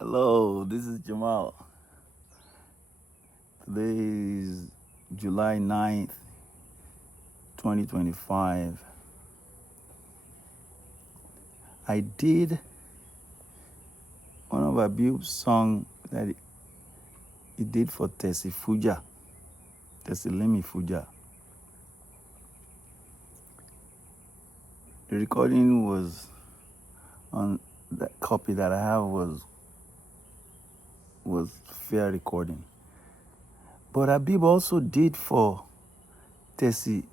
Hello, this is Jammal. Today is July 9th, 2025. I did one of Abibu's song that he did for Fuja, Fuja. The recording was on that copy that I have was fair recording. But Abibu also did for Tessie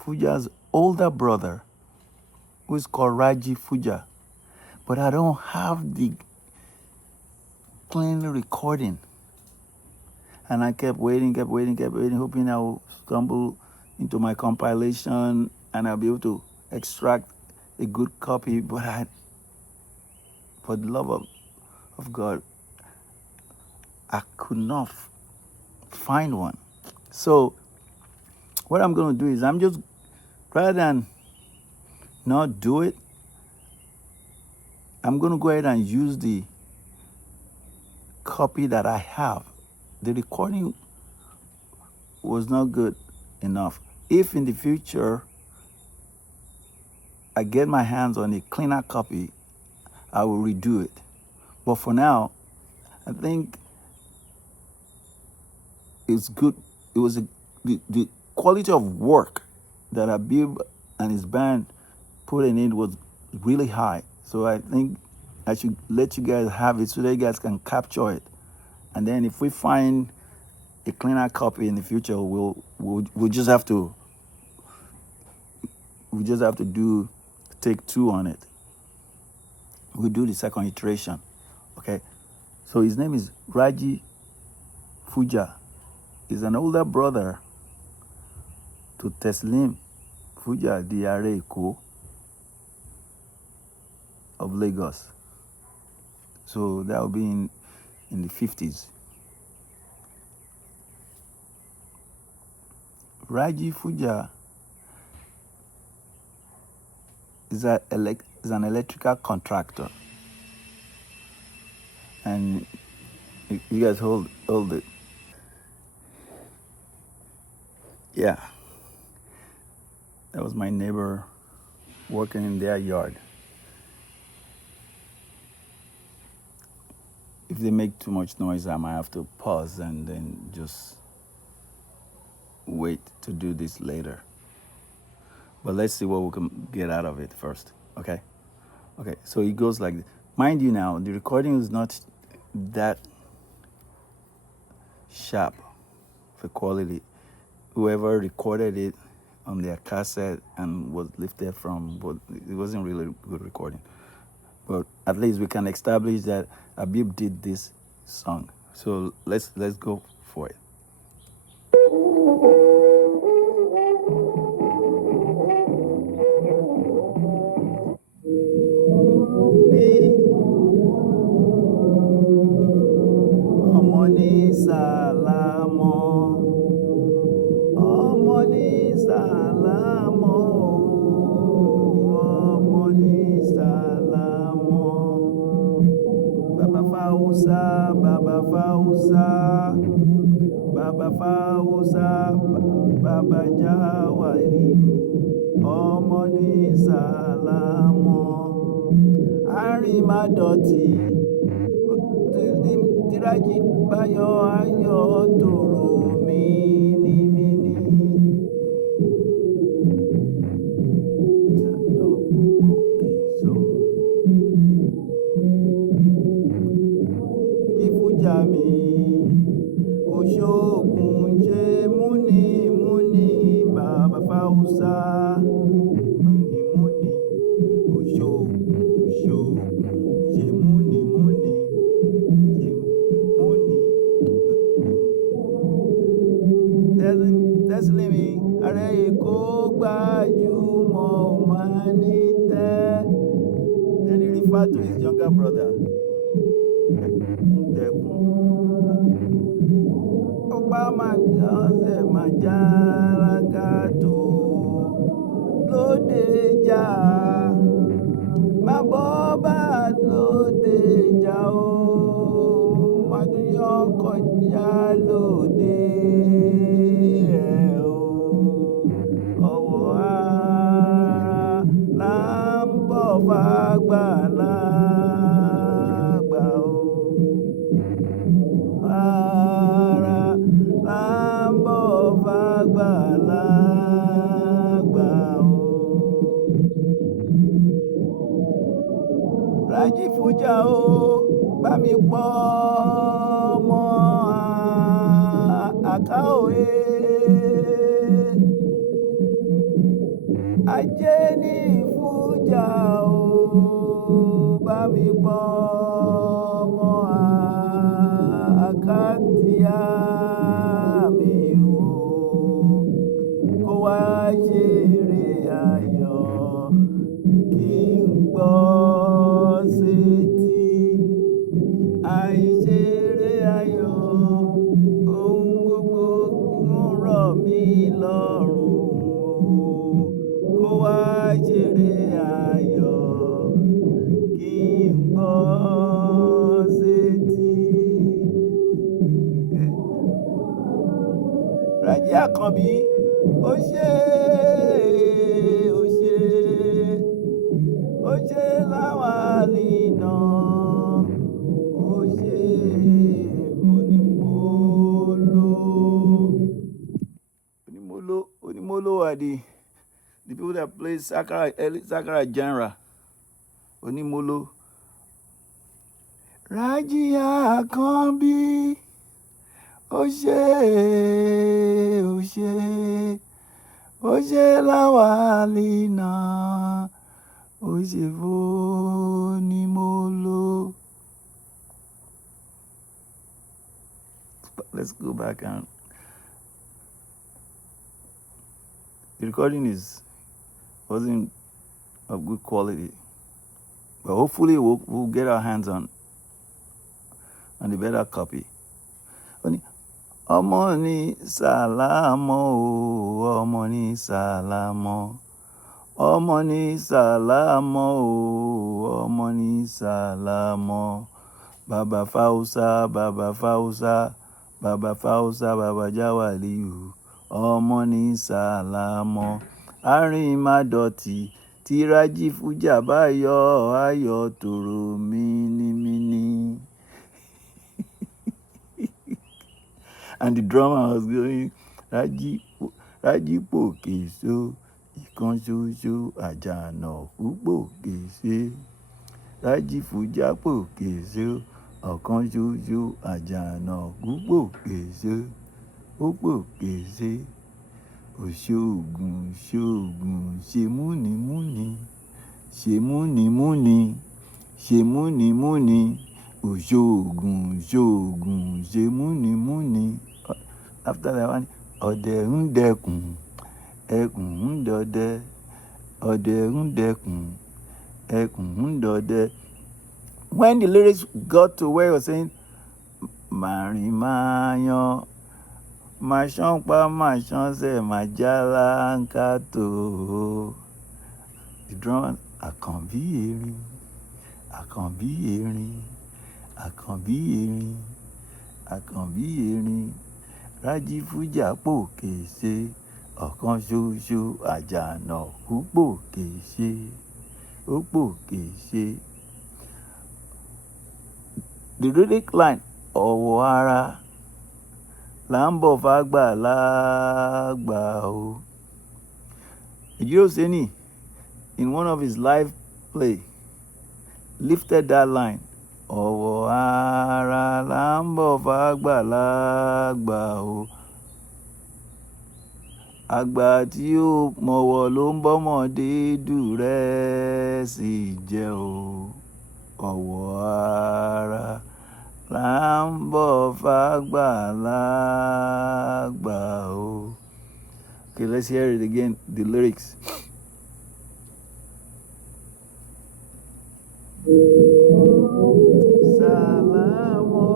Fuja's older brother, who is called Raji Fujah. But I don't have the clean recording. And I kept waiting, hoping I would stumble into my compilation and I'll be able to extract a good copy. But for the love of God, I could not find one. So what I'm going to do is rather than not do it, I'm going to go ahead and use the copy that I have. The recording was not good enough. If in the future I get my hands on a cleaner copy, I will redo it. But for now, I think it's good. It was the quality of work that Abibu and his band put in it was really high. So I think I should let you guys have it so that you guys can capture it. And then if we find a cleaner copy in the future, we'll just have to do take two on it. We'll do the second iteration. Okay. So his name is Raji Fujah. He's an older brother to Teslim Fuja, the Eko of Lagos. So that will be in the 50s. Raji Fujah is an electrical contractor. And you guys hold it. Yeah. That was my neighbor working in their yard. If they make too much noise, I might have to pause and then just wait to do this later. But let's see what we can get out of it first, okay? Okay, so it goes like this. Mind you now, the recording is not that sharp for quality. Whoever recorded it on their cassette and was lifted from, but it wasn't really good recording. But at least we can establish that Abibu did this song. So let's go for it. Ọmọ ní sàlámọ̀, ọmọ ní sàlámọ̀, ọmọ ní sàlámọ̀. Baba Fausa, Baba Fausa, Baba Fausa, Baba Jawari, ọmọ ní sàlámọ̀. Àrìmádọ̀tì, Raji Akanbi ayọ̀ tòrò mini. Fuja mi, Osogun ṣe Muni-muni, Baba Fausa. Muni-muni, Osogun ṣe Muni-muni. Tẹ́sílẹ̀mí ààrẹ Èkó gbajúmọ̀ máa ní tẹ́. Then he referred to his younger brother. Ọgbà máa ọ̀sẹ̀ máa já lágàtò lóde jà. Má bọ́ bá lóde jà o. yálòdé ẹ̀ o. Ọwọ́ ara là ń bọ̀ fàgbàlagbà o. Ara là ń bọ̀ fàgbàlagbà o. Raji Fujah o, bá mi pọ̀ ọmọ àká òye. Ajé ní Fujah o, bá mi pọ̀ ọmọ àkáǹtìyá mi o. Kó wá ṣeré ayọ̀ kí n gbọ́ sétí. Àìṣeré ayọ̀ ohun gbogbo ń rọ̀ mí lọ́rùn o. Kó wá ṣeré ayọ̀ kí n gbọ́ sétí. Raji Akanbi, ó ṣe ó ṣe ó ṣe láwa nínà, ó ṣe Onímọ́lò are the people that play Sakara genre. Onímọ́lò. Raji Akanbi, ó ṣe ó ṣe láwa nínà, ó ṣe f'Onímọ́lò. Let's go back and the recording wasn't of good quality, but hopefully we'll get our hands on the better copy. Ọmọ ní sàlámọ̀ o, ọmọ ní sàlámọ̀, ọmọ ní sàlámọ̀ o, ọmọ ní sàlámọ̀. Baba Fausa, Baba Fausa, Baba Fausa, Baba Jawaliu, ọmọ ní sàlámọ̀. Arìnmàdọ̀tì tí Raji Fujah bá yọ ayọ̀ tòrò mínímíní. And the drummer was going, Raji pòkè so, ìkan ṣoṣo àjànàkú pòkè ṣe. Raji Fujah pòkè so, ọ̀kan ṣoṣo àjànàkú pòkè ṣe. Ó pòkè ṣe. Osogun ṣe múni-múni, ṣe múni-múni, ṣe múni-múni. Osogun ṣe múni-múni. After that one, ọdẹ ń dẹkùn, ẹkùn ń dọdẹ, ọdẹ ń dẹkùn, ẹkùn ń dọdẹ. When the lyrics got to where he was saying, màrìn máa yan, máa ṣán pa máa ṣán sẹ̀ máa jálá ń ká tó. The drum, Àkànbí erin, Àkànbí erin, Àkànbí erin, Àkànbí erin. Raji Fujah pòkè ṣe, ọ̀kan ṣoṣo àjànàkú pòkè ṣe. Ó pòkè ṣe. The lyric line, ọwọ́ ara là ń bọ̀ fàgbàlagbà o. Ejiro Seni, in one of his live play, lifted that line. Ọwọ́ ara là ń bọ̀ fàgbàlagbà o. Àgbà tí ó mọ̀wọ̀ ló ń bọ́mọdé dùrẹ́ sí jẹ́ o. Ọwọ́ ara là ń bọ̀ fàgbàlagbà o. Okay, let's hear it again, the lyrics. Sàlámọ̀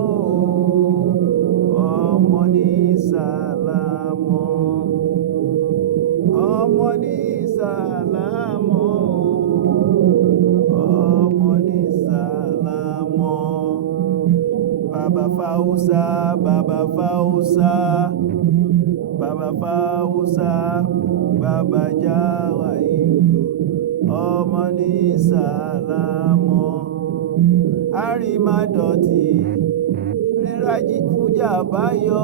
ọmọ ní sàlámọ̀, ọmọ ní sàlámọ̀, ọmọ ní sàlámọ̀. Baba Baba Fausa, Baba Fausa, Baba Fausa, Baba Jawayu, ọmọ ní Sàlámọ̀, Àrìmádọ̀tì, Raji Fujah bá yọ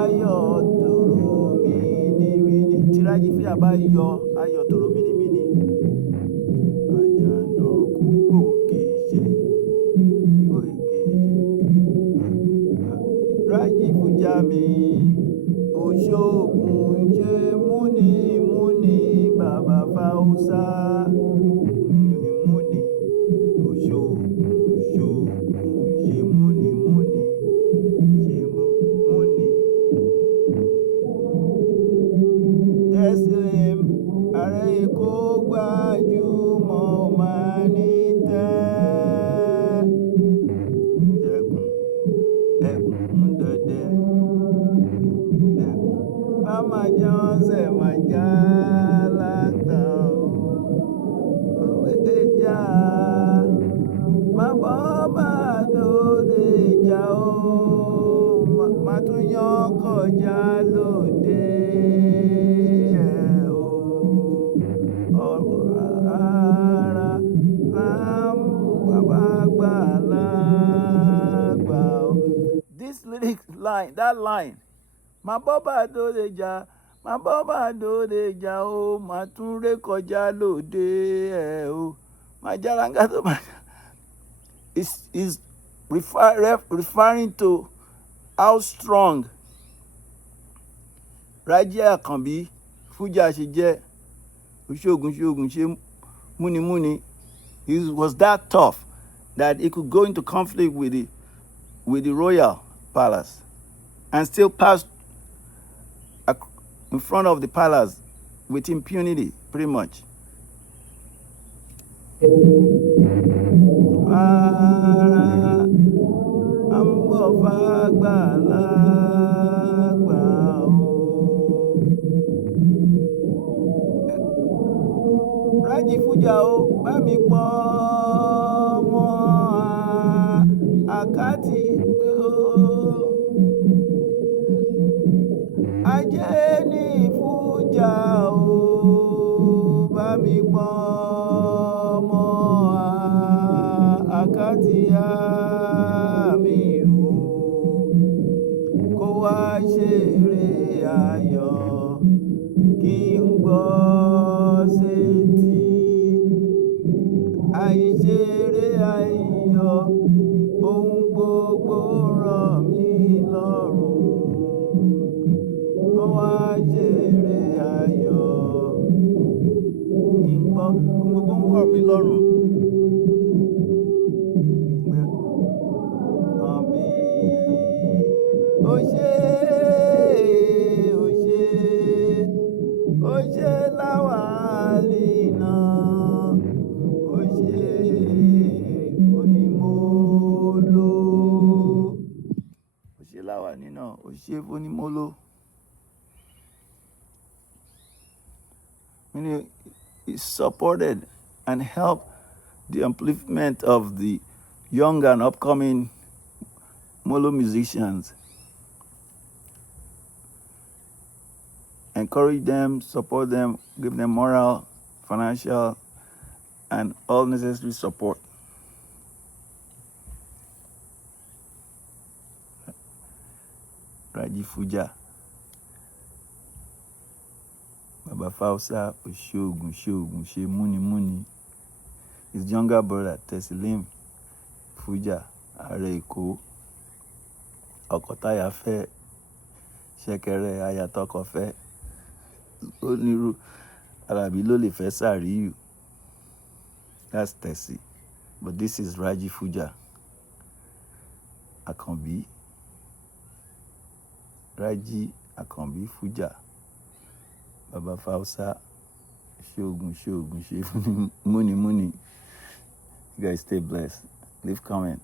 ayọ̀ tòrò mìnìmìnì, tí Raji Fujah bá yọ ayọ̀ tòrò mìnìmìnì. Àjànàkú gòkè ṣe, Raji Fujah mi, Osogun ṣe múni-múni, Baba Fausa, múni-múni, Osogun ṣe múni-múni, ṣe múni. Tẹ́sílẹ̀m ààrẹ Èkó gbajúmọ̀ máa ní tẹ́. Ẹkùn dẹ̀dẹ̀, Mama Johnson Maja Lanta Eja, Mababa Dode Jao, Matuyan kọjá lóde ara gbàgbàlagbà. This lyric line, that line, Mababa Dode Ja, Mababa Dode Ja o, Matunre kọjá lóde o, Majalanga to is referring to how strong Raji Akanbi Fujah ṣe jẹ́. Osogun ṣe múni-múni. He was that tough that he could go into conflict with the royal palace and still pass in front of the palace with impunity, pretty much. Raji Fujah o, bá mi pọ̀ ọmọ àkátì ajé ní Fujah o, bá mi pọ̀ ọmọ àkátì mi o, kó wá ṣeré ayọ̀ kí n gbọ́ sétí. Àìṣeré ayọ̀ ohun gbogbo rọ̀ mí lọ́rùn, kó wá ṣeré ayọ̀ kí n gbọ́ ohun gbogbo rọ̀ mí lọ́rùn. Ó ṣe láwàlì náà, ó ṣe onímọ̀ló, ó ṣe láwàlì náà, ó ṣe onímọ̀ló. He supported and helped the upliftment of the young and upcoming Molo musicians. Encourage them, support them, give them moral, financial, and all necessary support. Raji Fujah, Baba Fausa, Osogun, ṣe múni-múni. His younger brother, Tẹ́sílẹ̀m Fujah, ààrẹ Èkó, ọkọ̀táyà fẹ́, ṣẹ̀kẹ̀rẹ̀ ayatọ́kọ fẹ́. Onírú Alábí ló lè fẹ́ Sàríyù. That's Tẹ́sí. But this is Raji Fujah Akanbi. Raji Akanbi Fujah, Baba Fausa, Osogun, ṣe múni-múni. You guys stay blessed. Leave comment.